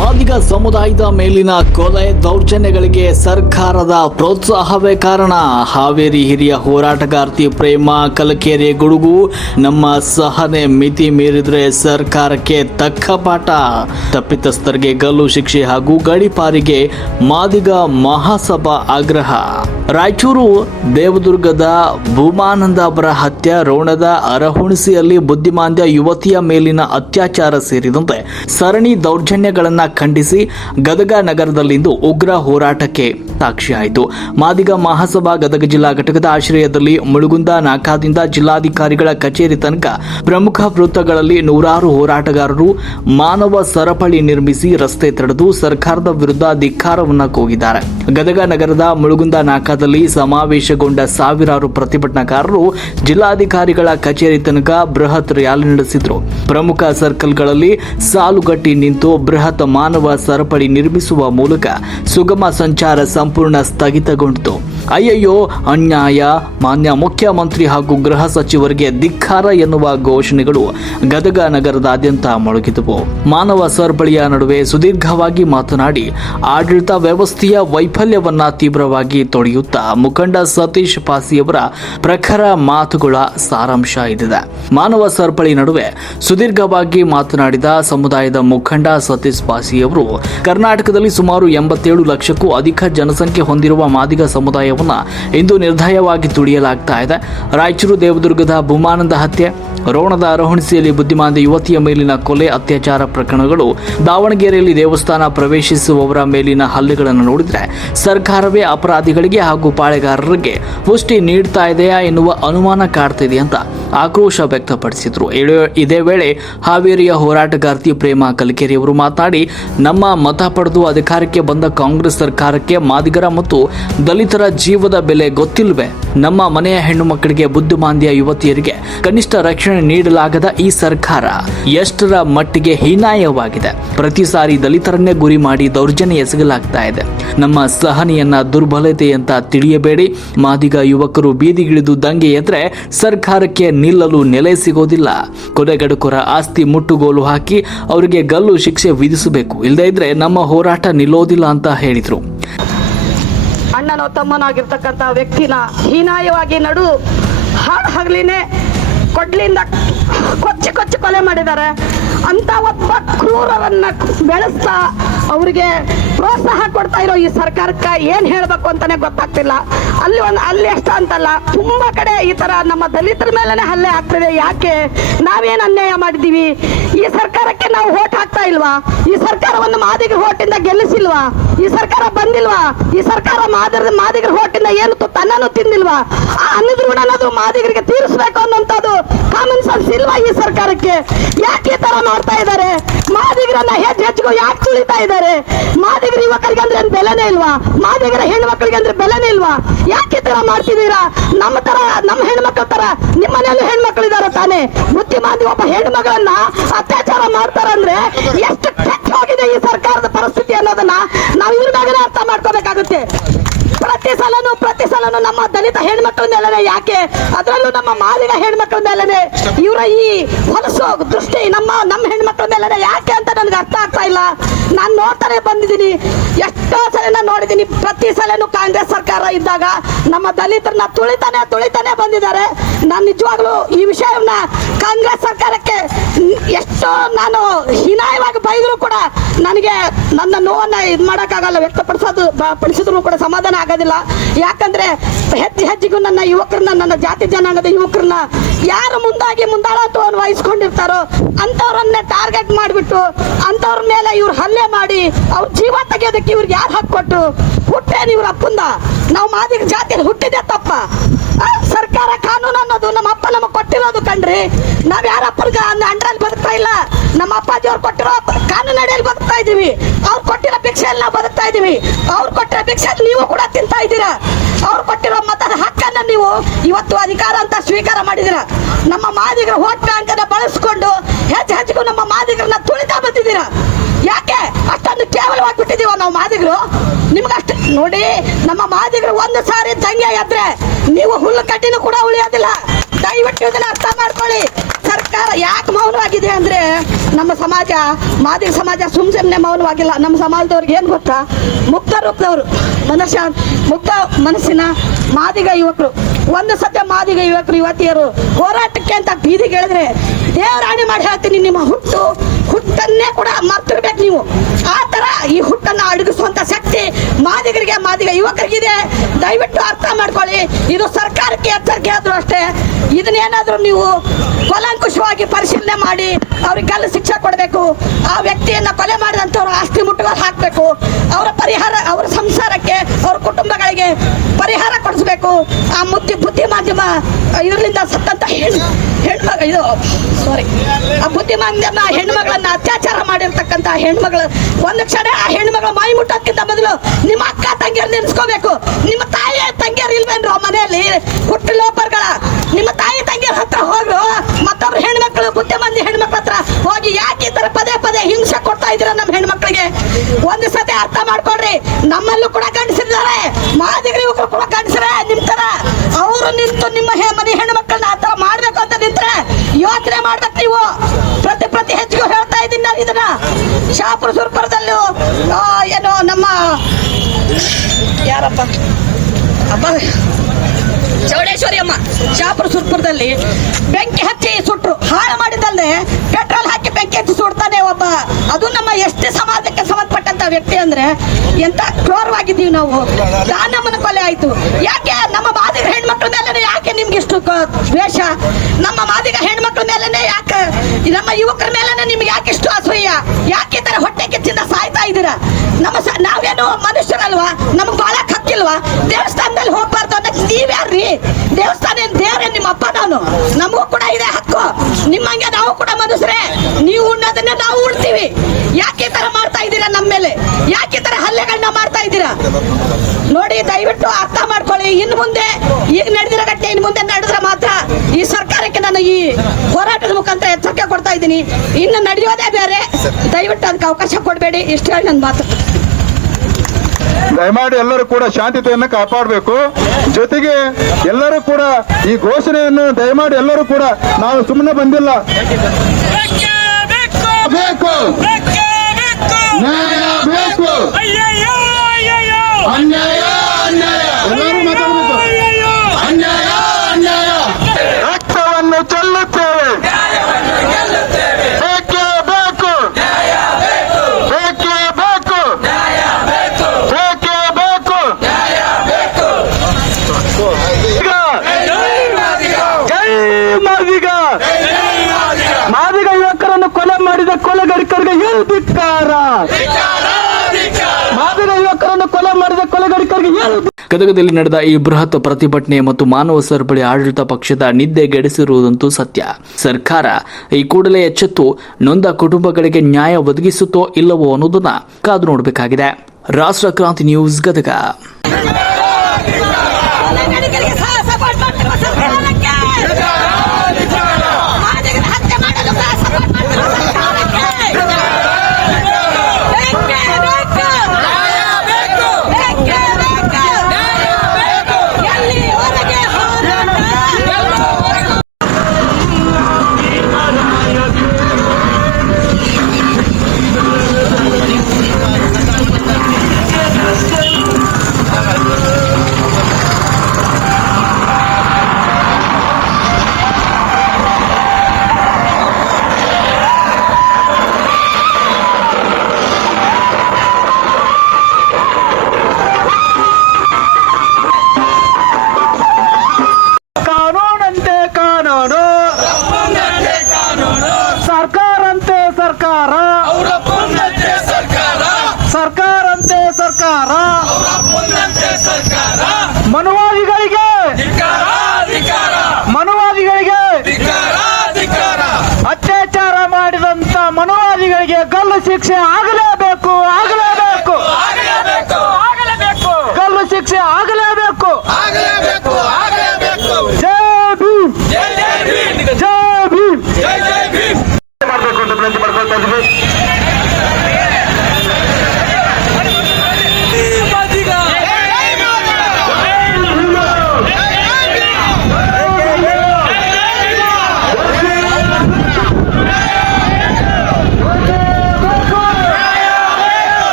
ಮಾದಿಗ ಸಮುದಾಯದ ಮೇಲಿನ ಕೊಲೆ ದೌರ್ಜನ್ಯಗಳಿಗೆ ಸರ್ಕಾರದ ಪ್ರೋತ್ಸಾಹವೇ ಕಾರಣ. ಹಾವೇರಿ ಹಿರಿಯ ಹೋರಾಟಗಾರ್ತಿ ಪ್ರೇಮ ಕಲಕೇರಿ ಗುಡುಗು, ನಮ್ಮ ಸಹನೆ ಮಿತಿ ಮೀರಿದ್ರೆ ಸರ್ಕಾರಕ್ಕೆ ತಕ್ಕ ಪಾಠ. ತಪ್ಪಿತಸ್ಥರಿಗೆ ಗಲ್ಲು ಶಿಕ್ಷೆ ಹಾಗೂ ಗಡೀಪಾರಿಗೆ ಮಾದಿಗ ಮಹಾಸಭಾ ಆಗ್ರಹ. ರಾಯಚೂರು ದೇವದುರ್ಗದ ಭೂಮಾನಂದ ಅವರ ಹತ್ಯೆ, ರೋಣದ ಅರಹುಣಸಿಯಲ್ಲಿ ಬುದ್ಧಿಮಾಂದ್ಯ ಯುವತಿಯ ಮೇಲಿನ ಅತ್ಯಾಚಾರ ಸೇರಿದಂತೆ ಸರಣಿ ದೌರ್ಜನ್ಯಗಳನ್ನು ಖಂಡಿಸಿ ಗದಗ ನಗರದಲ್ಲಿಂದು ಉಗ್ರ ಹೋರಾಟಕ್ಕೆ ಸಾಕ್ಷಿಯಾಯಿತು. ಮಾದಿಗ ಮಹಾಸಭಾ ಗದಗ ಜಿಲ್ಲಾ ಘಟಕದ ಆಶ್ರಯದಲ್ಲಿ ಮುಳುಗುಂದ ನಾಕಾದಿಂದ ಜಿಲ್ಲಾಧಿಕಾರಿಗಳ ಕಚೇರಿ ತನಕ ಪ್ರಮುಖ ವೃತ್ತಗಳಲ್ಲಿ ನೂರಾರು ಹೋರಾಟಗಾರರು ಮಾನವ ಸರಪಳಿ ನಿರ್ಮಿಸಿ ರಸ್ತೆ ತಡೆದು ಸರ್ಕಾರದ ವಿರುದ್ಧ ಧಿಕ್ಕಾರವನ್ನು ಕೂಗಿದ್ದಾರೆ. ಗದಗ ನಗರದ ಮುಳುಗುಂದ ನಾಕಾದಲ್ಲಿ ಸಮಾವೇಶಗೊಂಡ ಸಾವಿರಾರು ಪ್ರತಿಭಟನಾಕಾರರು ಜಿಲ್ಲಾಧಿಕಾರಿಗಳ ಕಚೇರಿ ತನಕ ಬೃಹತ್ ರ್ಯಾಲಿ ನಡೆಸಿದ್ರು. ಪ್ರಮುಖ ಸರ್ಕಲ್ಗಳಲ್ಲಿ ಸಾಲುಗಟ್ಟಿ ನಿಂತು ಬೃಹತ್ ಮಾನವ ಸರಪಳಿ ನಿರ್ಮಿಸುವ ಮೂಲಕ ಸುಗಮ ಸಂಚಾರ ಸಂಪೂರ್ಣ ಸ್ಥಗಿತಗೊಂಡಿತು. ಅಯ್ಯಯ್ಯೋ ಅನ್ಯಾಯ, ಮಾನ್ಯ ಮುಖ್ಯಮಂತ್ರಿ ಹಾಗೂ ಗೃಹ ಸಚಿವರಿಗೆ ಧಿಕ್ಕಾರ ಎನ್ನುವ ಘೋಷಣೆಗಳು ಗದಗ ನಗರದಾದ್ಯಂತ ಮೊಳಗಿದವು. ಮಾನವ ಸರಪಳಿಯ ನಡುವೆ ಸುದೀರ್ಘವಾಗಿ ಮಾತನಾಡಿ ಆಡಳಿತ ವ್ಯವಸ್ಥೆಯ ವೈಫಲ್ಯವನ್ನ ತೀವ್ರವಾಗಿ ತೊಡೆಯುತ್ತಾ ಮುಖಂಡ ಸತೀಶ್ ಪಾಸಿಯವರ ಪ್ರಖರ ಮಾತುಗಳ ಸಾರಾಂಶ ಇದಿದೆ. ಮಾನವ ಸರಪಳಿ ನಡುವೆ ಸುದೀರ್ಘವಾಗಿ ಮಾತನಾಡಿದ ಸಮುದಾಯದ ಮುಖಂಡ ಸತೀಶ್ ಪಾಸಿಯವರು, ಕರ್ನಾಟಕದಲ್ಲಿ ಸುಮಾರು 87 ಲಕ್ಷಕ್ಕೂ ಅಧಿಕ ಜನಸಂಖ್ಯೆ ಹೊಂದಿರುವ ಮಾದಿಗ ಸಮುದಾಯವನ್ನ ಇಂದು ನಿರ್ದಯವಾಗಿ ತುಳಿಯಲಾಗ್ತಾ ಇದೆ. ರಾಯಚೂರು ದೇವದುರ್ಗದ ಭೂಮಾನಂದ ಹತ್ಯೆ, ರೋಣದ ಅರಹುಣಸಿಯಲ್ಲಿ ಬುದ್ಧಿಮಾಂದ್ಯ ಯುವತಿಯ ಮೇಲಿನ ಕೊಲೆ, ಅತ್ಯಾಚಾರ ಪ್ರಕರಣಗಳು, ದಾವಣಗೆರೆಯಲ್ಲಿ ದೇವಸ್ಥಾನ ಪ್ರವೇಶಿಸುವವರ ಮೇಲಿನ ಹಲ್ಲೆಗಳನ್ನು ನೋಡಿದರೆ ಸರ್ಕಾರವೇ ಅಪರಾಧಿಗಳಿಗೆ ಹಾಗೂ ಪಾಳೆಗಾರರಿಗೆ ಪುಷ್ಟಿ ನೀಡ್ತಾ ಇದೆಯಾ ಎನ್ನುವ ಅನುಮಾನ ಕಾಡ್ತಿದೆ ಅಂತ ಆಕ್ರೋಶ ವ್ಯಕ್ತಪಡಿಸಿದರು. ಇದೇ ವೇಳೆ ಹಾವೇರಿಯ ಹೋರಾಟಗಾರ್ತಿ ಪ್ರೇಮ ಕಲಕೇರಿ ಅವರು ಮಾತನಾಡಿ, ನಮ್ಮ ಮತ ಪಡೆದು ಅಧಿಕಾರಕ್ಕೆ ಬಂದ ಕಾಂಗ್ರೆಸ್ ಸರ್ಕಾರಕ್ಕೆ ಮಾದಿಗರ ಮತ್ತು ದಲಿತರ ಜೀವದ ಬೆಲೆ ಗೊತ್ತಿಲ್ವೇ? ನಮ್ಮ ಮನೆಯ ಹೆಣ್ಣು ಮಕ್ಕಳಿಗೆ, ಬುದ್ಧಿಮಾಂದ್ಯ ಯುವತಿಯರಿಗೆ ಕನಿಷ್ಠ ರಕ್ಷಣೆ ನೀಡಲಾಗದ ಈ ಸರ್ಕಾರ ಎಷ್ಟರ ಮಟ್ಟಿಗೆ ಹೀನಾಯವಾಗಿದೆ. ಪ್ರತಿ ಸಾರಿ ದಲಿತರನ್ನೇ ಗುರಿ ಮಾಡಿ ದೌರ್ಜನ್ಯ ಎಸಗಲಾಗ್ತಾ ಇದೆ. ನಮ್ಮ ಸಹನೆಯನ್ನ ದುರ್ಬಲತೆ ಅಂತ ತಿಳಿಯಬೇಡಿ. ಮಾದಿಗ ಯುವಕರು ಬೀದಿಗಿಳಿದು ದಂಗೆ ಎದ್ರೆ ಸರ್ಕಾರಕ್ಕೆ ನಿಲ್ಲಲು ನೆಲೆ ಸಿಗೋದಿಲ್ಲ. ಕೊಲೆಗಡುಕರ ಆಸ್ತಿ ಮುಟ್ಟುಗೋಲು ಹಾಕಿ ಅವರಿಗೆ ಗಲ್ಲು ಶಿಕ್ಷೆ ವಿಧಿಸಬೇಕು. ಇಲ್ಲದೇ ಇದ್ರೆ ನಮ್ಮ ಹೋರಾಟ ನಿಲ್ಲೋದಿಲ್ಲ ಅಂತ ಹೇಳಿದ್ರು. ಅಣ್ಣನೋ ತಮ್ಮನಾಗಿರ್ತಕ್ಕಂಥ ವ್ಯಕ್ತಿನ ಹೀನಾಯವಾಗಿ ನಡು ಹಗಲಿನೇ ಕೊಡ್ಲಿಂದ ಕೊಚ್ಚಿ ಕೊಲೆ ಮಾಡಿದ್ದಾರೆ. ಅಂತ ಒಬ್ಬ ಕ್ರೂರರನ್ನ ಬೆಳೆಸ್ತಾ ಅವರಿಗೆ ಪ್ರೋತ್ಸಾಹ ಕೊಡ್ತಾ ಇರೋ ಈ ಸರ್ಕಾರಕ್ಕೆ ಏನ್ ಹೇಳ್ಬೇಕು ಅಂತಾನೆ ಗೊತ್ತಾಗ್ತಿಲ್ಲ. ಅಲ್ಲಿ ಅಷ್ಟ ಅಂತಲ್ಲ, ತುಂಬಾ ಕಡೆ ಈ ತರ ನಮ್ಮ ದಲಿತರ ಮೇಲೆನೆ ಹಲ್ಲೆ ಆಗ್ತಿದೆ. ಯಾಕೆ? ನಾವೇನ್ ಅನ್ಯಾಯ ಮಾಡಿದೀವಿ? ಈ ಸರ್ಕಾರಕ್ಕೆ ನಾವು ವೋಟ್ ಹಾಕ್ತಾ ಇಲ್ವಾ? ಈ ಸರ್ಕಾರವನ್ನು ಮಾದಿಗರ ವೋಟಿಂದ ಗೆಲ್ಲಿಸಿಲ್ವಾ? ಈ ಸರ್ಕಾರ ಬಂದಿಲ್ವಾ? ಈ ಸರ್ಕಾರ ಮಾದಿಗರ ವೋಟಿಂದ ಏನು ತನ್ನನ್ನು ತಿಂದಿಲ್ವಾ? ಆ ಅನ್ನದ ಋಣನಾದ್ರು ಮಾದಿಗರಿಗೆ ತೀರಿಸಬೇಕು ಅನ್ನೋಂಥದ್ದು ಕಾಮನ್ ಸೆನ್ಸ್ ಇಲ್ವಾ ಈ ಸರ್ಕಾರಕ್ಕೆ? ಯಾಕೆ ಈ ತರ ಮಾಡ್ತಾ ಇದ್ದಾರೆ? ಮಾದಿಗರನ್ನ ಹೆಚ್ಚೆಚ್ಚಿಗೂ ಯಾಕೆ ತುಳಿತಾ ಇದ್ದಾರೆ? ಮಾದಿಗರ ಯುವಕರಿಗೆ ಅಂದ್ರೆ ಬೆಲೆನೇ ಇಲ್ವಾ? ಮಾದಿಗರ ಹೆಣ್ಮಕ್ಳಿಗೆ ಅಂದ್ರೆ ಬೆಲೆನೇ ಇಲ್ವಾ? ಯಾಕೆ ತರ ಮಾಡ್ತಿದ್ದೀರಾ? ನಮ್ಮ ಹೆಣ್ಮಕ್ಳ ತರ ನಿಮ್ಮ ಮನೆಯಲ್ಲೂ ಹೆಣ್ಮಕ್ಳು ಇದಾರ ತಾನೆ? ಬುದ್ಧಿಮಾಂದ್ಯ ಒಬ್ಬ ಹೆಣ್ಮಗಳನ್ನ ಅತ್ಯಾಚಾರ ಮಾಡ್ತಾರಂದ್ರೆ ಎಷ್ಟು ಕೆಟ್ಟ ಹೋಗಿದೆ ಈ ಸರ್ಕಾರದ ಪರಿಸ್ಥಿತಿ ಅನ್ನೋದನ್ನ ನಾವು ಇದ್ರ ಮ್ಯಾಗನೇ ಅರ್ಥ ಮಾಡ್ಕೋಬೇಕಾಗುತ್ತೆ. ಪ್ರತಿ ಸಲನು ನಮ್ಮ ದಲಿತ ಹೆಣ್ಮಕ್ಳ ಮೇಲೆನೆ, ಯಾಕೆ ಅದರಲ್ಲೂ ನಮ್ಮ ಮಾದಿಗ ಹೆಣ್ಮಕ್ಳ ಮೇಲೆನೆ ಇವರ ಈ ಹೊಲಸು ದೃಷ್ಟಿ ನಮ್ಮ ಹೆಣ್ಮಕ್ಳ ಮೇಲೆನೆ ಯಾಕೆ ಅಂತ ನನಗೆ ಅರ್ಥ ಆಗ್ತಾ ಇಲ್ಲ. ನಾನು ನೋಡ್ತಾನೆ ಬಂದಿದ್ದೀನಿ, ಎಷ್ಟೋ ಸಲ ನೋಡಿದ್ದೀನಿ. ಪ್ರತಿ ಸಲನು ಕಾಂಗ್ರೆಸ್ ಸರ್ಕಾರ ಇದ್ದಾಗ ನಮ್ಮ ದಲಿತರನ್ನ ತುಳಿತಾನೆ ಬಂದಿದ್ದಾರೆ. ನಾನು ನಿಜವಾಗ್ಲೂ ಈ ವಿಷಯವನ್ನ ಕಾಂಗ್ರೆಸ್ ಸರ್ಕಾರಕ್ಕೆ ಎಷ್ಟೋ ನಾನು ಹೀನಾಯವಾಗಿ ಬೈದ್ರು ಕೂಡ ನನಗೆ ನನ್ನ ನೋವನ್ನ ಇದು ಮಾಡೋಕ್ಕಾಗಲ್ಲ, ವ್ಯಕ್ತಪಡಿಸಿದ್ರು ಕೂಡ ಸಮಾಧಾನ ಆಗೋದಿಲ್ಲ. ಯಾಕಂದ್ರೆ ಹೆಜ್ಜೆಗೂ ನನ್ನ ಯುವಕರನ್ನ, ನನ್ನ ಜಾತಿ ಜನಾಂಗದ ಯುವಕರನ್ನ ಯಾರು ಮುಂದಾಳತ್ವವನ್ನು ವಹಿಸ್ಕೊಂಡಿರ್ತಾರೋ ಅಂತವ್ರನ್ನೇ ಟಾರ್ಗೆಟ್ ಮಾಡಿಬಿಟ್ಟು ಅಂತವ್ರ ಮೇಲೆ ಇವ್ರು ಹಲ್ಲೆ ಮಾಡಿ ಅವ್ರ ಜೀವ ತೆಗೆಯೋದಕ್ಕೆ ಇವ್ರಿಗೆ ಯಾರು ಹಕ್ಕು ಕೊಟ್ಟು? ಹುಟ್ಟೇನು ಇವ್ರ ಅಪ್ಪಂದ? ನಾವು ಮಾದಿಗ ಜಾತಿಯಲ್ಲಿ ಹುಟ್ಟಿದೆ ತಪ್ಪ? ಸರ್ಕಾರ ಕಾನೂನು ಅನ್ನೋದು ನಮ್ಮ ಅಪ್ಪ ನಮಗೆ ಕೊಟ್ಟಿರೋ ಕೊಟ್ಟಿರೋದು ಕಣ್ರಿ. ನಾವ್ ಯಾರಪ್ಪರ್ಗ ಅಂಡ್ರಲ್ಲಿ ಬದುಕ್ತಾ ಇಲ್ಲ. ನಮ್ಮ ಅಪ್ಪಾಜಿ ಅವ್ರು ಕೊಟ್ಟಿರೋ ಕಾನೂನು ಅಡಿಯಲ್ಲಿ ಬದುಕ್ತಾ ಇದೀವಿ. ಅವ್ರು ಕೊಟ್ಟಿರೋ ಭಿಕ್ಷೆಯಲ್ಲಿ ನಾವು ಬದುಕ್ತಾ ಇದೀವಿ. ಅವ್ರು ಕೊಟ್ಟಿರೋ ಭಿಕ್ಷೆಯಲ್ಲಿ ನೀವು ಕೂಡ ತಿಂತಾ ಇದ್ದೀರಾ. ಅವ್ರು ಕೊಟ್ಟಿರೋ ಮತದ ಹಕ್ಕನ್ನ ನೀವು ಇವತ್ತು ಅಧಿಕಾರ ಅಂತ ಸ್ವೀಕಾರ ಮಾಡಿದೀರಾ. ನಮ್ಮ ಮಾದಿಗರ ವೋಟ್ ಬ್ಯಾಂಕ್ ಅನ್ನ ಬಳಸ್ಕೊಂಡು ಹೆಚ್ಚಿಗೂ ನಮ್ಮ ಮಾದಿಗರನ್ನ ತುಳಿತಾ ಬಂದಿದ್ದೀರಾ. ಯಾಕೆ ಅಷ್ಟೊಂದು ಕೇವಲವಾಗಿ ಬಿಟ್ಟಿದೀವ ನಾವು ಮಾದಿಗರು? ನಿಮ್ಗಷ್ಟೇ ನೋಡಿ, ನಮ್ಮ ಮಾದಿಗರು ಒಂದು ಸಾರಿ ದಂಗೆ ಎದ್ರೆ ನೀವು ಹುಲ್ಲು ಕಡ್ಡಿನೂ ಕೂಡ ಉಳಿಯೋದಿಲ್ಲ. ದಯವಿಟ್ಟು ಇದನ್ನ ಅರ್ಥ ಮಾಡ್ಕೊಳ್ಳಿ. ಸರ್ಕಾರ ಯಾಕೆ ಮೌನವಾಗಿದೆ ಅಂದ್ರೆ, ನಮ್ಮ ಸಮಾಜ, ಮಾದಿಗ ಸಮಾಜ ಸುಮ್ಮನೆ ಮೌನವಾಗಿಲ್ಲ. ನಮ್ಮ ಸಮಾಜದವ್ರಿಗೆ ಏನ್ ಗೊತ್ತಾ, ಮುಕ್ತ ರೂಪದವರು ಮುಕ್ತ ಮನಸ್ಸಿನ ಮಾದಿಗ ಯುವಕರು. ಒಂದು ಸತ್ಯ, ಮಾದಿಗ ಯುವಕರು ಯುವತಿಯರು ಹೋರಾಟಕ್ಕೆ ಅಂತ ಬೀದಿಗೆ ಹೇಳಿದ್ರೆ ದೇವರಾಣಿ ಮಾಡಿ ಹೇಳ್ತೀನಿ, ನಿಮ್ಮ ಹುಟ್ಟನ್ನೇ ಕೂಡ ಮರ್ತಿರ್ಬೇಕು ನೀವು. ಆ ತರ ಈ ಹುಟ್ಟನ್ನ ಅಡಗಿಸುವಂತ ಶಕ್ತಿ ಮಾದಿಗರಿಗೆ, ಮಾದಿಗ ಯುವಕರಿಗಿದೆ. ದಯವಿಟ್ಟು ಅರ್ಥ ಮಾಡ್ಕೊಳ್ಳಿ. ಇದು ಸರ್ಕಾರಕ್ಕೆ ಎಚ್ಚರಿಕೆ ಆದ್ರೂ ಅಷ್ಟೇ. ಇದನ್ನೇನಾದ್ರೂ ನೀವು ಕೂಲಂಕುಷವಾಗಿ ಪರಿಶೀಲನೆ ಮಾಡಿ ಅವ್ರಿಗೆ ಗಲ್ಲು ಶಿಕ್ಷೆ ಕೊಡಬೇಕು. ಆ ವ್ಯಕ್ತಿಯನ್ನ ಕೊಲೆ ಮಾಡಿದಂಥವ್ರ ಆಸ್ತಿ ಮುಟ್ಟುಗೋಲು ಹಾಕಬೇಕು. ಅವರ ಪರಿಹಾರ, ಅವರ ಸಂಸಾರಕ್ಕೆ, ಅವ್ರ ಕುಟುಂಬಗಳಿಗೆ ಪರಿಹಾರ ಕೊಡಿಸ್ಬೇಕು. ಆ ಬುದ್ಧಿ ಮಾಧ್ಯಮ ಇದರಿಂದ ಸತ್ತಂತ ಆ ಬುದ್ಧಿಮಾಂದ್ಯಮ ಹೆಣ್ಮಗಳನ್ನ ಅತ್ಯಾಚಾರ ಮಾಡಿರ್ತಕ್ಕಂಥ ಹೆಣ್ಮಗಳು ಒಂದು ಕ್ಷಣ ಆ ಹೆಣ್ಮಗಳ ಮೈ ಮುಟ್ಟೋದಕ್ಕಿಂತ ಮೊದಲು ನಿಮ್ಮ ಅಕ್ಕ ತಂಗಿಯರ್ ನೆನ್ಸ್ಕೋಬೇಕು. ನಿಮ್ಮ ತಾಯಿ ತಂಗಿಯರ್ ಇಲ್ವೇನ್ರು ಮನೆಯಲ್ಲಿ ಹುಟ್ಟಲೋಪರ್ಗಳ? ನಿಮ್ಮ ತಾಯಿ ತಂಗಿಯರ ಹತ್ರ ಹೋಗ್ರು, ಮತ್ತೊಬ್ರು ಹೆಣ್ಮಕ್ಳು ಬುದ್ಧಿಮಾಂದ್ಯ ಹೆಣ್ಮಕ್ಳ ಹತ್ರ ಹೋಗಿ ಯಾಕೆ ಈ ತರ ಪದೇ ಪದೇ ಹಿಂಸೆ ಕೊಡ್ತಾ ಇದ್ದೀರಾ ನಮ್ಮ ಹೆಣ್ಮಕ್ಳಿಗೆ? ಒಂದು ಸತಿ ಅರ್ಥ ಮಾಡ್ಕೊಡ್ರಿ. ನಮ್ಮಲ್ಲೂ ಕೂಡ ಗಂಡಸಿದ್ದಾರೆ, ಮಾದಿಗರು ಯುವಕರು ಕೂಡ ಗಂಡಸರೇ ನಿಮ್ ತರ. ಅವರು ನಿಂತು ನಿಮ್ಮ ಮನೆ ಹೆಣ್ಮಕ್ಳನ್ನ ಆ ತರ ಮಾಡ್ಬೇಕು ಅಂತ ನಿಂತ್ರೆ ಯೋಚನೆ ಮಾಡ್ಬೇಕು ನೀವು. ಪ್ರತಿ ಹೆಚ್ಚಿಗೂ ಹೇಳ್ತಾ ಇದ್ದೀನಿ ನಾನು ಇದನ್ನ. ಶಾಪುರ ಸುರ್ಪುರದಲ್ಲೂ ಏನೋ ನಮ್ಮ ಯಾರಪ್ಪ ಚೌಡೇಶ್ವರಿ ಅಮ್ಮ ಶಾಪುರ ಸುರ್ಪುರದಲ್ಲಿ ಬೆಂಕಿ ಹಚ್ಚಿ ಸುಟ್ರು. ಹಾಳು ಮಾಡಿದಲ್ಲದೆ ಪೆಟ್ರೋಲ್ ಹಾಕಿ ಬೆಂಕಿ ಹಚ್ಚಿ ಸುಡ್ತಾನೆ ಒಬ್ಬ. ಅದು ನಮ್ಮ ಎಷ್ಟೇ ಸಮಾಜಕ್ಕೆ ಸಂಬಂಧಪಟ್ಟಂತ ವ್ಯಕ್ತಿ ಅಂದ್ರೆ ಎಂತ ಕ್ರೂರವಾಗಿದ್ದೀವಿ ನಾವು. ದಾನಮ್ಮನ ಕೊಲೆ ಆಯ್ತು. ಯಾಕೆ ನಮ್ಮ ಮಾದಿಗ ಹೆಣ್ಮಕ್ಳ ಮೇಲೆ ಯಾಕೆ ನಿಮ್ಗೆ ಇಷ್ಟು ದ್ವೇಷ? ನಮ್ಮ ಮಾದಿಗ ಹೆಣ್ಮಕ್ಳ ಮೇಲೆನೆ ಯಾಕೆ, ನಮ್ಮ ಯುವಕರ ಮೇಲೆನೆ ನಿಮ್ಗೆ ಯಾಕೆ ಇಷ್ಟು ಅಸೂಯ? ಯಾಕೆ ಈ ತರ ಹೊಟ್ಟೆ ಕಿಚ್ಚಿಂದ ಸಾಯ್ತಾ ಇದ್ದೀರಾ? ನಾವೇನು ಮನುಷ್ಯರಲ್ವಾ? ನಮ್ಗೆ ಬಾಳಕ್ ಹಕ್ಕಿಲ್ವಾ? ದೇವಸ್ಥಾನದಲ್ಲಿ ಹೋಗ್ಬಾರ್ದು ಅನ್ನಕ್ ನೀವ್ಯಾರ್ರಿ? ದೇವಸ್ಥಾನ ಏನ್ ದೇವ್ರೆ? ನಿಮ್ಮ ಅಪ್ಪ ನಾನು, ನಮಗೂ ಕೂಡ ಇದೆ ಹಕ್ಕು. ನಿಮ್ಮಂಗೆ ನಾವು ಕೂಡ ಮನುಷ್ಯರೇ. ನೀವು ಉಣ್ಣೋದನ್ನ ನಾವು ಉಣ್ತೀವಿ. ಯಾಕೆ ಈ ತರ ಮಾಡ್ತಾ ಇದ್ದೀರಾ ನಮ್ಮ ಮೇಲೆ? ಯಾಕೆ ಈ ತರ ಹಲ್ಲೆಗಳನ್ನ ಮಾಡ್ತಾ ಇದ್ದೀರಾ? ನೋಡಿ, ದಯವಿಟ್ಟು ಅರ್ಥ ಮಾಡ್ಕೊಳ್ಳಿ. ಇನ್ನು ಮುಂದೆ ಈಗ ನಡೆದಿರೋ ಘಟನೆ ಇನ್ನು ಮುಂದೆ ನಡೆದ್ರೆ ಮಾತ್ರ ಈ ಸರ್ಕಾರಕ್ಕೆ ನಾನು ಈ ಹೋರಾಟದ ಮುಖಾಂತರ ಎಚ್ಚರಿಕೆ ಕೊಡ್ತಾ ಇದ್ದೀನಿ. ಇನ್ನು ನಡೆಯೋದೇ ಬೇರೆ. ದಯವಿಟ್ಟು ಅದಕ್ಕೆ ಅವಕಾಶ ಕೊಡಬೇಡಿ. ಇಷ್ಟು ಹೇಳಿ ನನ್ನ ಮಾತು. ದಯಮಾಡಿ ಎಲ್ಲರೂ ಕೂಡ ಶಾಂತತೆಯನ್ನು ಕಾಪಾಡಬೇಕು. ಜೊತೆಗೆ ಎಲ್ಲರೂ ಕೂಡ ಈ ಘೋಷಣೆಯನ್ನು ದಯಮಾಡಿ ಎಲ್ಲರೂ ಕೂಡ ನಾವು ಸುಮ್ಮನೆ ಬಂದಿಲ್ಲ. ಬೇಕು ನ್ಯಾಯ ಬೇಕು, ಅನ್ಯಾಯ ಅನ್ಯಾಯ, ಎಲ್ಲರೂ ಮಾತಾಡಬೇಕು. ಅನ್ಯಾಯ ಅನ್ಯಾಯ, ರಕ್ತವನ್ನು ಚೆಲ್ಲುತ್ತೇವೆ. ಬೇಕೇ ಬೇಕು, ಬೇಕೇ ಬೇಕು, ಬೇಕೇ ಬೇಕು. ಮಾದಿಗ ಯುವಕರನ್ನು ಕೊಲೆ ಮಾಡಿದ ಕೊಲೆಗಡಿಕರಿಗೆ ಏನು ಧಿಕ್ಕಾರ? ಮಾದಿಗ ಯುವಕರನ್ನು ಕೊಲೆ ಮಾಡಿದ ಕೊಲೆಗಡಿಕರಿಗೆ ಏನು? ಗದಗದಲ್ಲಿ ನಡೆದ ಈ ಬೃಹತ್ ಪ್ರತಿಭಟನೆ ಮತ್ತು ಮಾನವ ಸರಪಳಿ ಆಡಳಿತ ಪಕ್ಷದ ನಿದ್ದೆಗೆಡಿಸಿರುವುದಂತೂ ಸತ್ಯ. ಸರ್ಕಾರ ಈ ಕೂಡಲೇ ಎಚ್ಚೆತ್ತು ನೊಂದ ಕುಟುಂಬಗಳಿಗೆ ನ್ಯಾಯ ಒದಗಿಸುತ್ತೋ ಇಲ್ಲವೋ ಅನ್ನೋದನ್ನ ಕಾದು ನೋಡಬೇಕಾಗಿದೆ. ರಾಷ್ಟ್ರ ಕ್ರಾಂತಿ ನ್ಯೂಸ್, ಗದಗ. ಗಲ್ಲು ಶಿಕ್ಷೆ ಆಗಲೇಬೇಕು ಆಗಲೇಬೇಕು ಗಲ್ಲು ಶಿಕ್ಷೆ ಆಗಲೇಬೇಕು. ಜೈ ಭೀಮ್ ಜೈ ಭೀಮ್ ಮಾಡಬೇಕು ಅಂತ ವಿನಂತಿ ಮಾಡ್ಕೊಳ್ತಾ ಇದ್ದೀವಿ.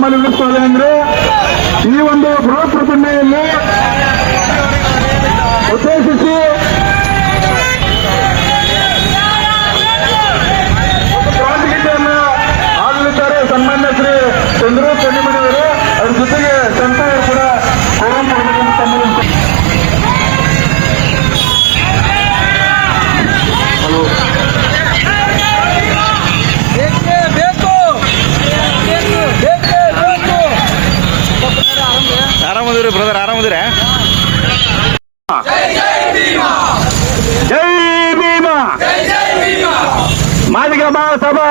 ಮನವಿಸುತ್ತದೆ ಅಂದ್ರೆ ಈ ಒಂದು ಬೃಹತ್ ಪ್ರತಿಮೆಯಲ್ಲಿ ಉದ್ದೇಶಿಸಿ ಕ್ರಾಂತಿಗೀತೆಯನ್ನು ಹಾಡಲಿದ್ದಾರೆ ಸನ್ಮಾನ್ಯ ಶ್ರೀ ಚಂದ್ರು ಕಣ್ಣಿಮಣಿಯವರು. ಅವ್ರ ಜೊತೆಗೆ ಸಂತವರು ಕೂಡ ಕೋರಂ ಸಂಬಂಧಿಸಿದ ಆರಾಮದಿರಿ ಬ್ರದರ್, ಆರಾಮದಿರ? ಜೈ ಭೀಮ ಮಾದಿಗ ಮಹಾಸಭಾ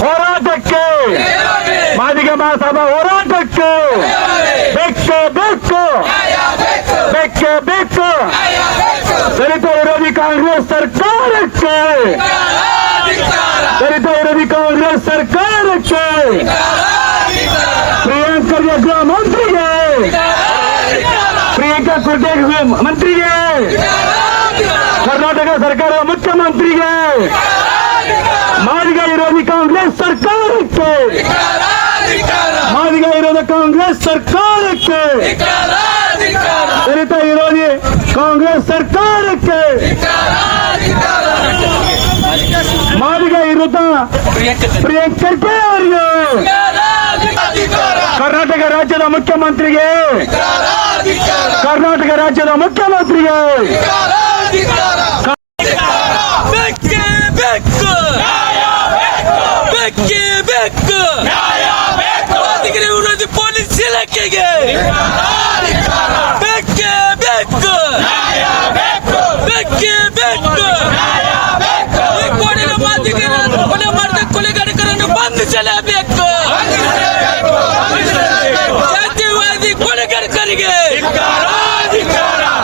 ಹೋರಾಟಕ್ಕೆ ಮಾದಿಗ ಮಹಾಸಭಾ ಹೋರಾಟಕ್ಕೆ ಬೆಕ್ಕೆ ಬೆಕ್ಕು ಬೆಕ್ಕೆ ಬೆಕ್ಕು ದಲಿತ ವಿರೋಧಿ ಕಾಂಗ್ರೆಸ್ ಸರ್ಕಾರಕ್ಕೆ ದಲಿತ ವಿರೋಧಿ ಕಾಂಗ್ರೆಸ್ ಸರ್ಕಾರಕ್ಕೆ ಪ್ರಿಯಾಂಕಾ ಗೃಹ ಮಂತ್ರಿಗೆ ಪ್ರಿಯಾಂಕಾ ಖರ್ಗೆ ಮಂತ್ರಿಗೆ ಕರ್ನಾಟಕ ಸರ್ಕಾರದ ಮುಖ್ಯಮಂತ್ರಿಗೆ ಮಾದಿಗ ವಿರೋಧಿ ಕಾಂಗ್ರೆಸ್ ಸರ್ಕಾರಕ್ಕೆ ಮಾದಿಗ ವಿರೋಧ ಕಾಂಗ್ರೆಸ್ ಸರ್ಕಾರಕ್ಕೆ ದಲಿತ ವಿರೋಧಿ ಕಾಂಗ್ರೆಸ್ ಸರ್ಕಾರಕ್ಕೆ ಮಾದಿಗ ವಿರುದ್ಧ ಪ್ರಿಯಾಂಕಾ ಖರ್ಗೆ ಅವರಿಗೆ ಕರ್ನಾಟಕ ರಾಜ್ಯದ ಮುಖ್ಯಮಂತ್ರಿಗೆ ಕರ್ನಾಟಕ ರಾಜ್ಯದ ಮುಖ್ಯಮಂತ್ರಿಗೆ ಬೆಕ್ಕೆ ಬೆಕ್ಕು ಬೆಕ್ಕೆ ಬೆಕ್ಕು ಮಾದಿಗರ ವಿರೋಧಿ ಪೊಲೀಸ್ ಇಲಾಖೆಗೆ ಬೆಕ್ಕೆ ಬೆಕ್ಕು ಬೆಕ್ಕೆ ಬೆಕ್ಕು ಈ ಕೊಡಿನ ಮಾದಿಗರನ್ನು ಕೊಲೆ ಮಾಡಿದ ಕೊಲೆಗಾರರನ್ನು ಬಂಧಿಸಲೇಬೇಕು. ಜಾತಿವಾದಿ ಕೊಲೆಗಾರರಿಗೆ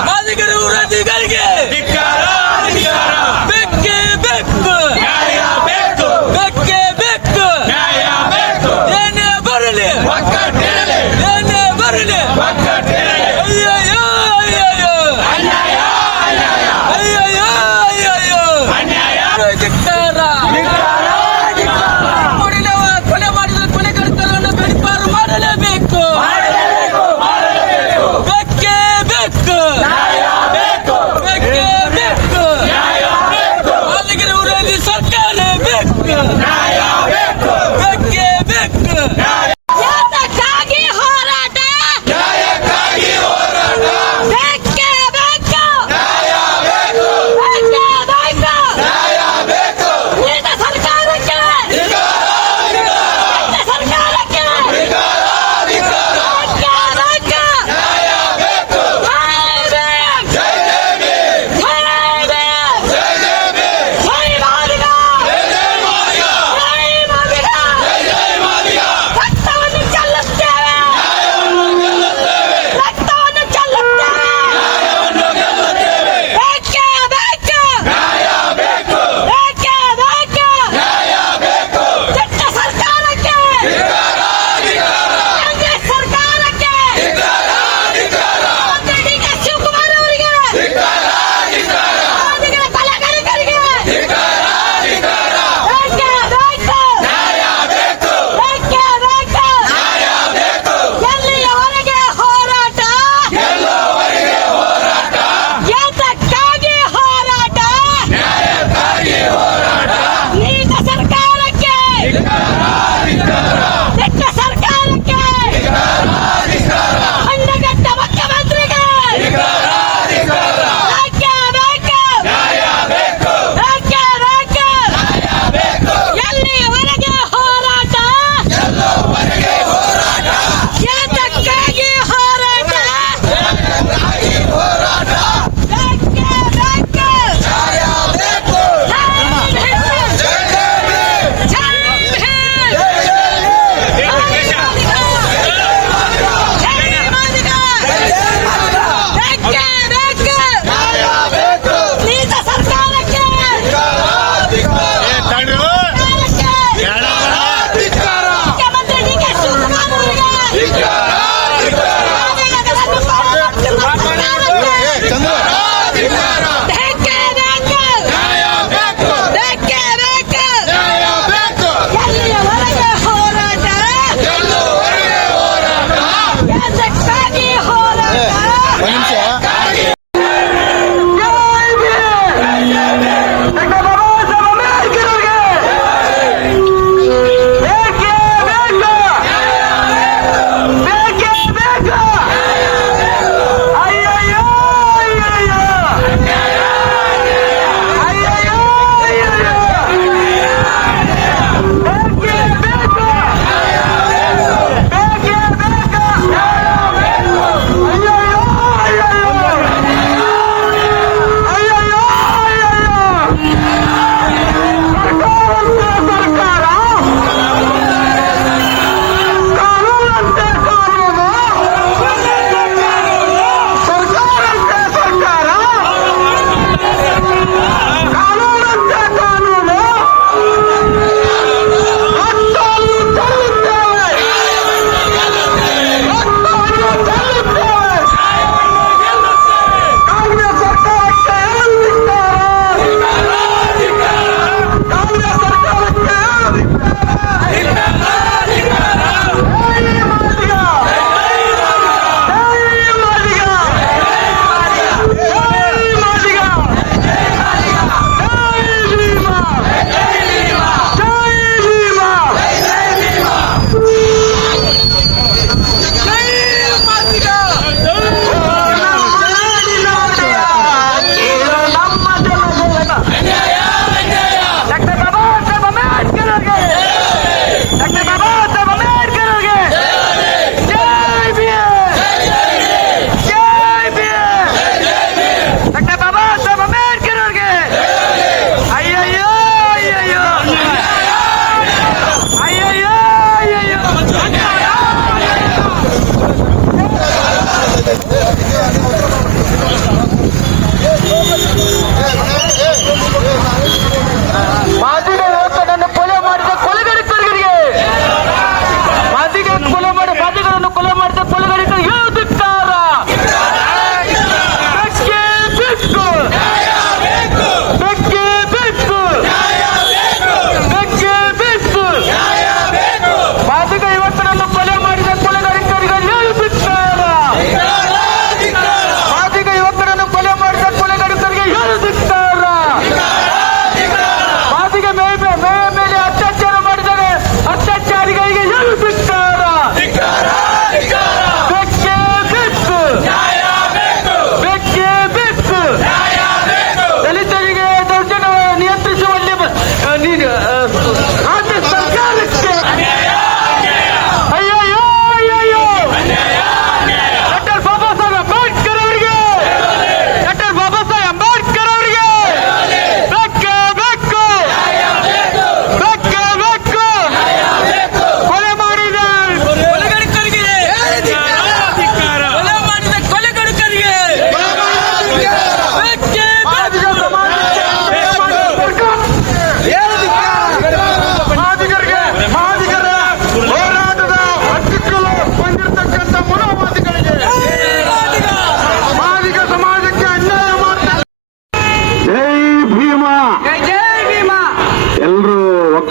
ಮಾದಿಗರ ವಿರೋಧಿಗಳಿಗೆ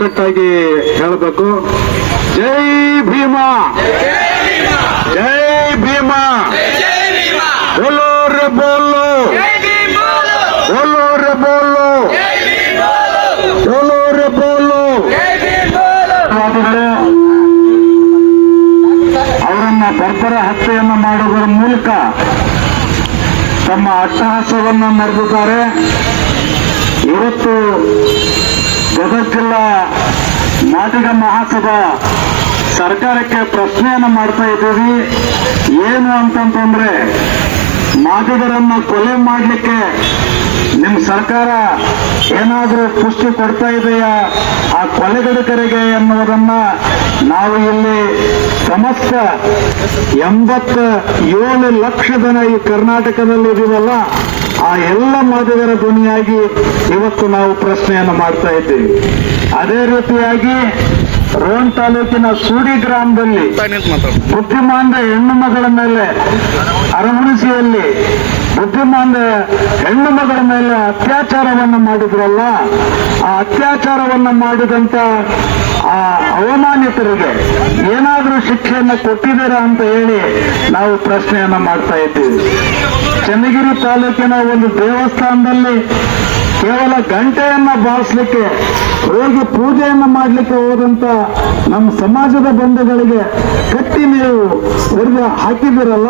ಒಕ್ಕಟ್ಟಾಗಿ ಹೇಳಬೇಕು. ಜೈ ಭೀಮಾ, ಜೈ ಭೀಮಾ, ಬೋಲೋ ರೇ ಬೋಲೋ, ಬೋಲೋ ರೇ ಬೋಲೋ, ಬೋಲೋ ರೇ ಬೋಲೋ. ಅವರನ್ನ ಬರ್ಬರ ಹತ್ಯೆಯನ್ನು ಮಾಡುವುದರ ಮೂಲಕ ತಮ್ಮ ಅಟ್ಟಹಾಸವನ್ನು ಮೆರೆದಿದ್ದಾರೆ. ಇವತ್ತು ಗದಗ ಜಿಲ್ಲಾ ಮಾದಿಗ ಮಹಾಸಭಾ ಸರ್ಕಾರಕ್ಕೆ ಪ್ರಶ್ನೆಯನ್ನು ಮಾಡ್ತಾ ಇದ್ದೀವಿ. ಏನು ಅಂತಂತಂದ್ರೆ, ಮಾದಿಗರನ್ನ ಕೊಲೆ ಮಾಡಲಿಕ್ಕೆ ನಿಮ್ಮ ಸರ್ಕಾರ ಏನಾದರೂ ಪುಷ್ಟಿ ಕೊಡ್ತಾ ಇದೆಯಾ ಆ ಕೊಲೆಗಡುಕರಿಗೆ ಎನ್ನುವುದನ್ನ ನಾವು ಇಲ್ಲಿ ಸಮಸ್ತ 87 ಲಕ್ಷ ಜನ ಈ ಕರ್ನಾಟಕದಲ್ಲಿ ಇದೀವಲ್ಲ, ಆ ಎಲ್ಲ ಮಾದಿಗರ ಧ್ವನಿಯಾಗಿ ಇವತ್ತು ನಾವು ಪ್ರಶ್ನೆಯನ್ನು ಮಾಡ್ತಾ ಇದ್ದೀವಿ. ಅದೇ ರೀತಿಯಾಗಿ ರೋಣ ತಾಲೂಕಿನ ಸೂಡಿ ಗ್ರಾಮದಲ್ಲಿ ಬುದ್ಧಿಮಾಂದ ಹೆಣ್ಣು ಮಗಳ ಮೇಲೆ ಅರವಣಿಸಿಯಲ್ಲಿ ಬುದ್ಧಿಮಾಂದ ಹೆಣ್ಣು ಮಗಳ ಮೇಲೆ ಅತ್ಯಾಚಾರವನ್ನು ಮಾಡಿದ್ರಲ್ಲ, ಆ ಅತ್ಯಾಚಾರವನ್ನು ಮಾಡಿದಂತ ಆ ಅವಮಾನಿತರಿಗೆ ಏನಾದರೂ ಶಿಕ್ಷೆಯನ್ನು ಕೊಟ್ಟಿದ್ದೀರಾ ಅಂತ ಹೇಳಿ ನಾವು ಪ್ರಶ್ನೆಯನ್ನ ಮಾಡ್ತಾ ಇದ್ದೀವಿ. ಚನ್ನಗಿರಿ ತಾಲೂಕಿನ ಒಂದು ದೇವಸ್ಥಾನದಲ್ಲಿ ಕೇವಲ ಗಂಟೆಯನ್ನ ಬಾರಿಸಲಿಕ್ಕೆ ಹೋಗಿ ಪೂಜೆಯನ್ನ ಮಾಡಲಿಕ್ಕೆ ಹೋದಂತ ನಮ್ಮ ಸಮಾಜದ ಬಂಧುಗಳಿಗೆ ಕಟ್ಟಿ ನೀವು ಹೊರಗೆ ಹಾಕಿದಿರಲ್ಲ,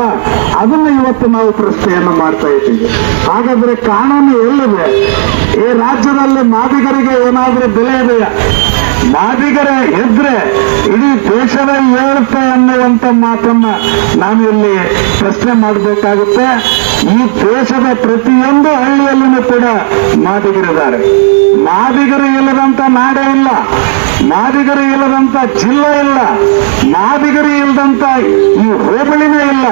ಅದನ್ನ ಇವತ್ತು ನಾವು ಪ್ರಶ್ನೆಯನ್ನ ಮಾಡ್ತಾ ಇದ್ದೀವಿ. ಹಾಗಾದ್ರೆ ಕಾನೂನು ಎಲ್ಲಿದೆ? ಈ ರಾಜ್ಯದಲ್ಲಿ ಮಾದಿಗರಿಗೆ ಏನಾದ್ರೂ ಬೆಲೆ ಇದೆಯಾ? ಮಾದಿಗರ ಇದ್ರೆ ಇಡೀ ದೇಶವೇ ಏಳುತ್ತೆ ಅನ್ನುವಂತ ಮಾತನ್ನ ನಾನು ಇಲ್ಲಿ ಪ್ರಶ್ನೆ ಮಾಡಬೇಕಾಗುತ್ತೆ. ಈ ದೇಶದ ಪ್ರತಿಯೊಂದು ಹಳ್ಳಿಯಲ್ಲೂ ಕೂಡ ಮಾದಿಗರಿದ್ದಾರೆ. ಮಾದಿಗರು ಇಲ್ಲದಂತ ನಾಡೇ ಇಲ್ಲ, ಮಾದಿಗರು ಇಲ್ಲದಂತ ಜಿಲ್ಲೆ ಇಲ್ಲ, ಮಾದಿಗರು ಇಲ್ಲದಂತ ಈ ಹೋಬಳಿನೇ ಇಲ್ಲ.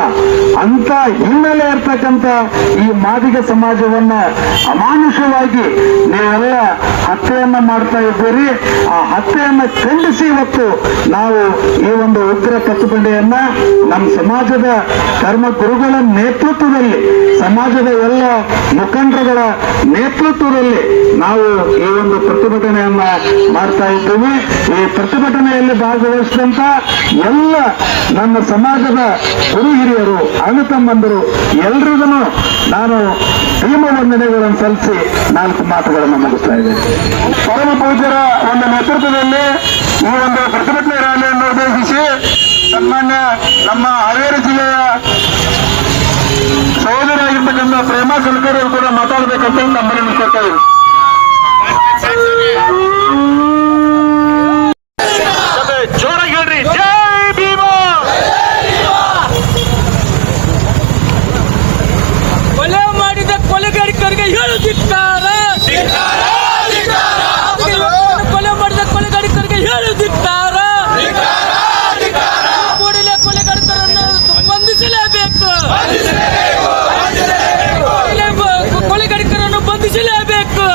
ಅಂತ ಹಿನ್ನೆಲೆ ಇರ್ತಕ್ಕಂಥ ಈ ಮಾದಿಗ ಸಮಾಜವನ್ನ ಅಮಾನುಷವಾಗಿ ನೀವೆಲ್ಲ ಹತ್ಯೆಯನ್ನ ಮಾಡ್ತಾ ಇದ್ದೀರಿ. ಆ ಹತ್ಯೆಯನ್ನ ಖಂಡಿಸಿ ಇವತ್ತು ನಾವು ಈ ಒಂದು ಉಗ್ರ ಕಟ್ಟುಬಂಡೆಯನ್ನ ನಮ್ಮ ಸಮಾಜದ ಧರ್ಮ ಗುರುಗಳ ನೇತೃತ್ವದಲ್ಲಿ, ಸಮಾಜದ ಎಲ್ಲ ಮುಖಂಡರುಗಳ ನೇತೃತ್ವದಲ್ಲಿ ನಾವು ಈ ಒಂದು ಪ್ರತಿಭಟನೆಯನ್ನ ಮಾಡ್ತಾ ಇದ್ದೀವಿ. ಈ ಪ್ರತಿಭಟನೆಯಲ್ಲಿ ಭಾಗವಹಿಸಿದಂತ ಎಲ್ಲ ನನ್ನ ಸಮಾಜದ ಗುರು ಹಿರಿಯರು, ಅಣ್ಣ ತಮ್ಮಂದರು ಎಲ್ರಿಗೂ ನಾನು ಭೀಮ ವಂದನೆಗಳನ್ನು ಸಲ್ಲಿಸಿ 4 ಮಾತುಗಳನ್ನು ಮುಗಿಸ್ತಾ ಇದ್ದೇನೆ. ಪರಮ ಪೂಜ್ಯರ ಒಂದು ನೇತೃತ್ವದಲ್ಲಿ ಈ ಒಂದು ಪ್ರತಿಭಟನೆ ರ್ಯಾಲಿಯನ್ನು ಉದ್ದೇಶಿಸಿ ಸನ್ಮಾನ್ಯ ನಮ್ಮ ಹಾವೇರಿ ಜಿಲ್ಲೆಯ ಸಹೋದರಿಯಾಗಿರ್ತಕ್ಕಂಥ ಪ್ರೇಮಾ ಕಲ್ಕರ್ ಕೂಡ ಮಾತಾಡಬೇಕಂತ ನಮ್ಮನ್ನು ಕೊಡ್ತಾ ಇದ್ದೀವಿ. ಜೋರಾಗಿ ಹೇಳ್ರಿ, ಜೈ ಭೀಮಾ. ಕೊಲೆ ಮಾಡಿದ ಕೊಲೆಗಾರಿಕರಿಗೆ ಹೇಳುತ್ತಿದ್ದಾರ, ಕೊಲೆ ಮಾಡಿದ ಕೊಲೆಗಾರಿಕರಿಗೆ ಹೇಳುತ್ತಿದ್ದಾರ. ಕೂಡಲೇ ಕೊಲೆಗಾರಿಕರನ್ನು ಬಂಧಿಸಲೇಬೇಕು, ಕೊಲೆಗಾರಿಕರನ್ನು ಬಂಧಿಸಲೇಬೇಕು.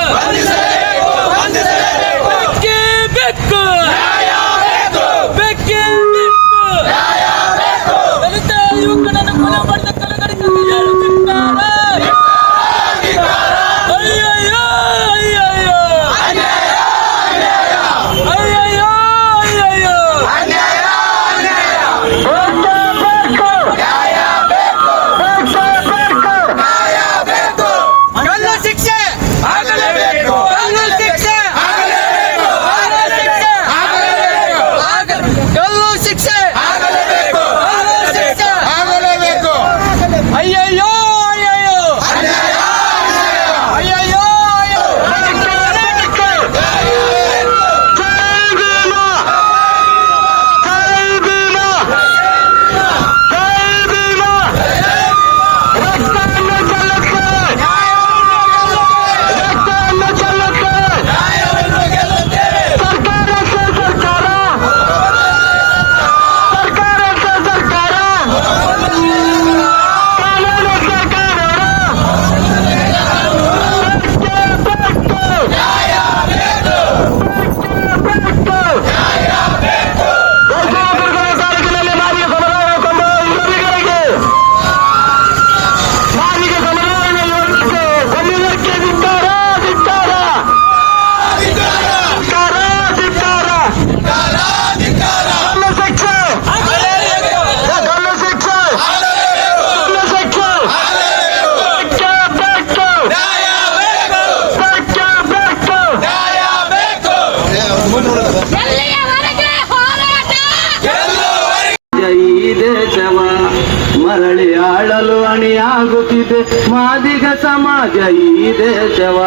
ಆಗುತ್ತಿದೆ ಮಾದಿಗ ಸಮಾಜ ಈ ದೇಶವ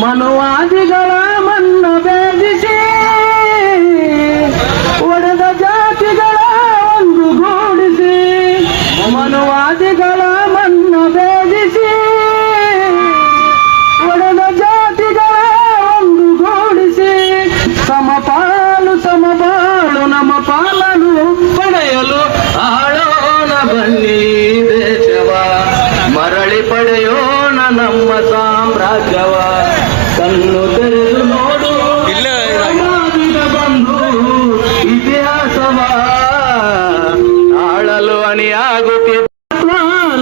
ಮನುವಾದಿಗಳ ಮನ್ನ ಭೇದಿಸಿ ಒಡೆದ ಜಾತಿಗಳ ಒಂದುಗೂಡಿಸಿ ಮನುವಾದಿಗಳ ಮನ್ನ ಭೇದಿಸಿ ಒಡೆದ ಜಾತಿಗಳ ಒಂದುಗೂಡಿಸಿ ಸಮಪಾಲು ಸಮಬಾಳು ನಮ್ಮ ಪಾಲನು ಪಡೆಯಲು ಆಳೋಣ ಬನ್ನಿ ದೇಶವ ಮರಳಿ ಪಡೆಯೋಣ ನಮ್ಮ ಸಾಮ್ರಾಜ್ಯವ ಕಣ್ಣು ತೆರೆದು ನೋಡು ಸಮಾಜದ ಬಂಧು ಇತಿಹಾಸವ ಆಳಲು ಅಣಿಯಾಗುತ್ತಿದೆ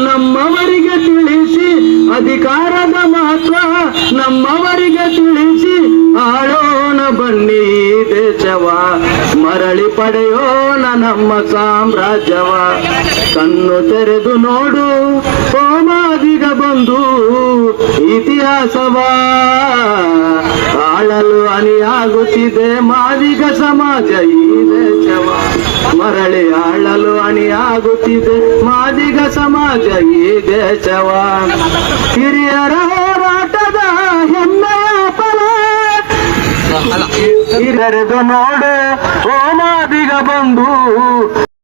ನಮ್ಮವರಿಗೆ ತಿಳಿಸಿ ಅಧಿಕಾರದ ಮಹತ್ವ ನಮ್ಮವರಿಗೆ ತಿಳಿಸಿ ಆಳೋಣ ಬನ್ನಿ ದೇಶವ ಮರಳಿ ಪಡೆಯೋಣ ನಮ್ಮ ಸಾಮ್ರಾಜ್ಯವ ಕಣ್ಣು ತೆರೆದು ನೋಡು ಮಾದಿಗ ಬಂಧು ಇತಿಹಾಸವ ಆಳಲು ಅಣಿಯಾಗುತ್ತಿದೆ ಮಾದಿಗ ಸಮಾಜ ಈ ದೇಶವ ಮರಳಿ ಆಳಲು ಅಣಿಯಾಗುತ್ತಿದೆ ಮಾದಿಗ ಸಮಾಜ ಈ ದೇಶವ ಹಿರಿಯರ ಹೋರಾಟದ ಹೆಮ್ಮೆಯ ಫಲ ಹಿರಿಯರೆದು ನೋಡು ಮಾದಿಗ ಬಂಧು